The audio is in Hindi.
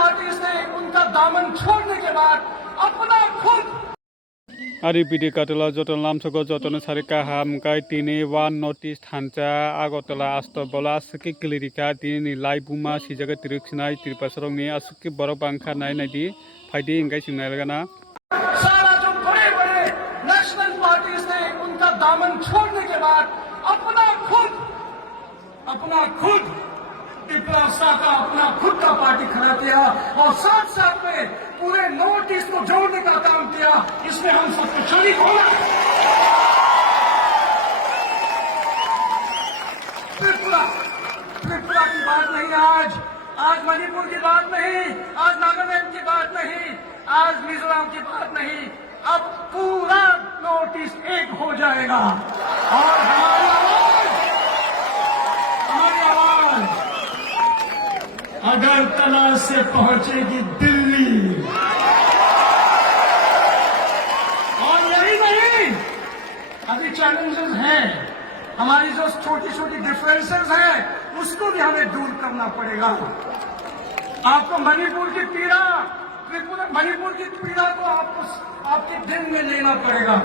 पार्टी से उनका दामन छोड़ने के बाद अपना खुद आरि बिदि काटला जतन लामसको जतन सारिका हामकाय तिनि वान नोटिस थानचा आगरतला आस्तबला आसुकी क्लिरिका तिनि लाइबुमा सिजागा तिरुक्षनाय तिरुपासरंनि आसुकी बरफ बांखा नायनायदि फायदि इंगाय सिंनायगना सारा जो बड़े बड़े नेशनल पार्टी से उनका दामन छोड़ने के बाद अपना खुद टिपरा का अपना खुद का पार्टी खड़ा किया और साथ साथ में पूरे नॉर्थ ईस्ट को जोड़ने का काम किया। इसमें हम सबको शरीक होना। त्रिपुरा की बात नहीं आज मणिपुर की बात नहीं, आज नागालैंड की बात नहीं, आज मिजोरम की बात नहीं, अब पूरा नॉर्थ ईस्ट एक हो जाएगा और हमारी आवाज अगरतला से पहुंचेगी दिल्ली। और यही नहीं, अभी चैलेंजेस हैं, हमारी जो छोटी छोटी डिफरेंसेस हैं उसको भी हमें दूर करना पड़ेगा। आपको मणिपुर की पीड़ा को आपको आपके दिल में लेना पड़ेगा।